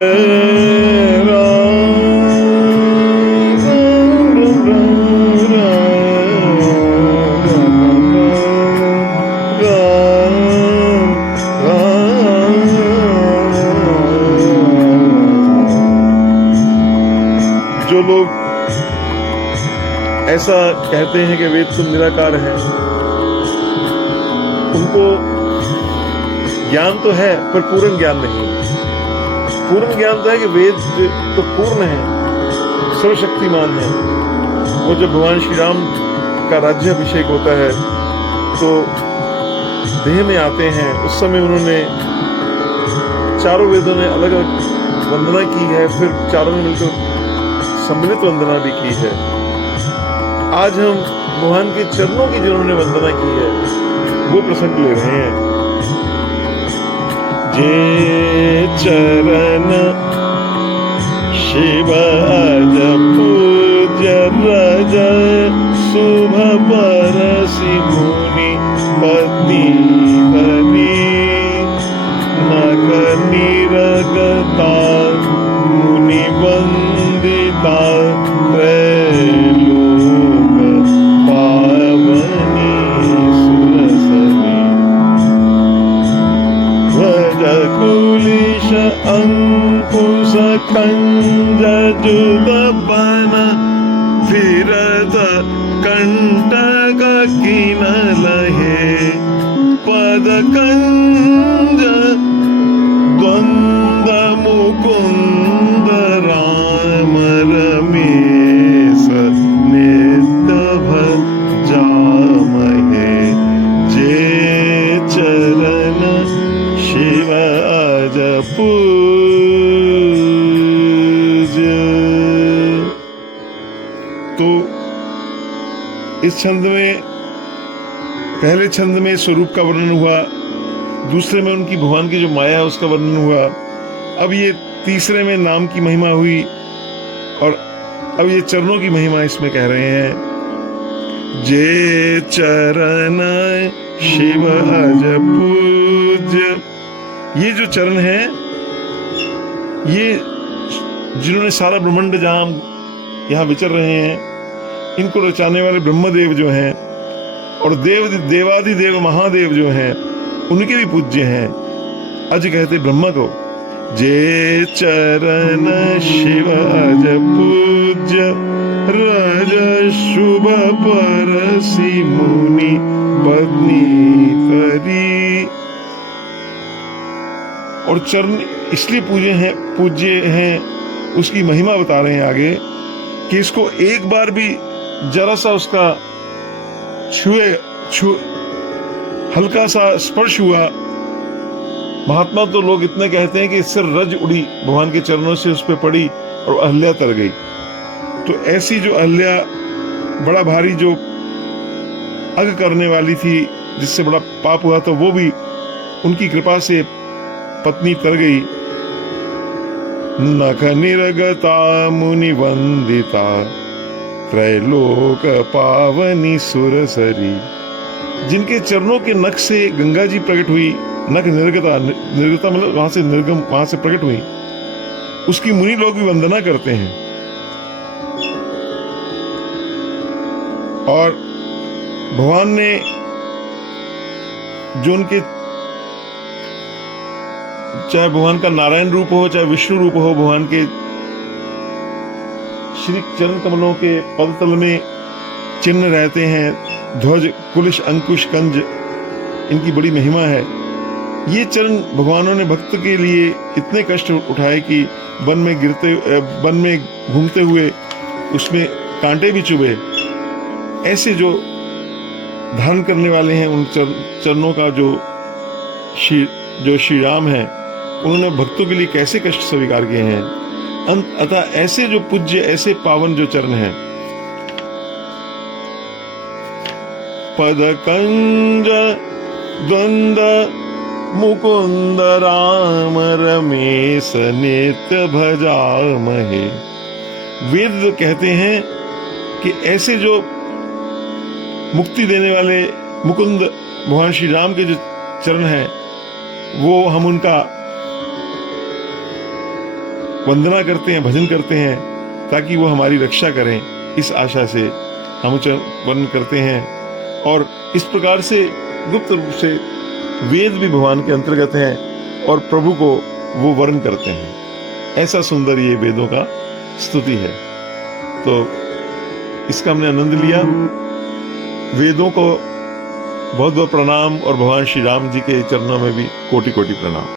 जो लोग ऐसा कहते हैं कि वेद तो निराकार है, उनको ज्ञान तो है पर पूर्ण ज्ञान नहीं। पूर्ण ज्ञान तो है कि वेद तो पूर्ण है, सर्वशक्तिमान है। वो जब भगवान श्री राम का राज्याभिषेक होता है तो देह में आते हैं, उस समय उन्होंने चारों वेदों ने अलग अलग वंदना की है, फिर चारों ने मिलकर सम्मिलित वंदना भी की है। आज हम भगवान के चरणों की जिन्होंने वंदना की है वो प्रसंग ले रहे हैं। जे चरण शिव अज पूज्य रज शुभ परसि मुनि पत्नी तरी नख निरगता मुनि वंदिता त्रैलोक पावनी सुरसरी व्रज कुलिश अंकुश खंज जुदपन फिरत कंटक किन लहे पद कंज द्वंद मुकुंद राम रमेश नित्य भजामहे। जे चरण शिव अज पूज्य। तो इस छंद में, पहले छंद में स्वरूप का वर्णन हुआ, दूसरे में उनकी भगवान की जो माया है उसका वर्णन हुआ, अब ये तीसरे में नाम की महिमा हुई और अब ये चरणों की महिमा इसमें कह रहे हैं। जे चरण शिव अज पूज्य। ये जो चरण है, ये जिन्होंने सारा ब्रह्मांड जहां यहाँ विचर रहे हैं, इनको रचाने वाले ब्रह्मदेव जो हैं और देवादिदेव महादेव जो हैं उनके भी पूज्य हैं। अज कहते ब्रह्मा को। जे चरण शिव अज पूज्य रज शुभ परसि मुनि पत्नी तरी। और चरण इसलिए पूज्य हैं, उसकी महिमा बता रहे हैं आगे कि इसको एक बार भी जरा सा उसका हल्का सा स्पर्श हुआ। महात्मा तो लोग इतने कहते हैं कि इससे रज उड़ी, भगवान के चरणों से उस पर पड़ी और अहल्या तर गई। तो ऐसी जो अहल्या बड़ा भारी जो अग करने वाली थी, जिससे बड़ा पाप हुआ, तो वो भी उनकी कृपा से पत्नी तर गई। नख निरगता मुनि वंदिता त्रैलोक पावनी सुरसरी। जिनके चरणों के नख से गंगा जी प्रकट हुई, नख निर्गता मतलब वहां से निर्गम, वहां से प्रकट हुई, उसकी मुनि लोग भी वंदना करते हैं। और भगवान ने जो उनके, चाहे भगवान का नारायण रूप हो चाहे विष्णु रूप हो, भगवान के श्री चरण कमलों के पद तल में चिन्ह रहते हैं, ध्वज कुलिश अंकुश कंज, इनकी बड़ी महिमा है। ये चरण भगवानों ने भक्त के लिए इतने कष्ट उठाए कि वन में घूमते हुए उसमें कांटे भी चुभे। ऐसे जो धारण करने वाले हैं उन चरणों का जो श्री राम है, उन्होंने भक्तों के लिए कैसे कष्ट स्वीकार किए हैं। अतः ऐसे जो पूज्य, ऐसे पावन जो चरण हैं, पद कंज द्वंद मुकुंद राम रमेश नित्य भजामहे। वेद कहते हैं कि ऐसे जो मुक्ति देने वाले मुकुंद भगवान श्री राम के जो चरण हैं, वो हम उनका वंदना करते हैं, भजन करते हैं, ताकि वो हमारी रक्षा करें। इस आशा से हम उच्च वर्ण करते हैं। और इस प्रकार से गुप्त रूप से वेद भी भगवान के अंतर्गत हैं और प्रभु को वो वर्ण करते हैं। ऐसा सुंदर ये वेदों का स्तुति है। तो इसका हमने आनंद लिया। वेदों को बहुत बहुत प्रणाम और भगवान श्री राम जी के चरणों में भी कोटि कोटि प्रणाम।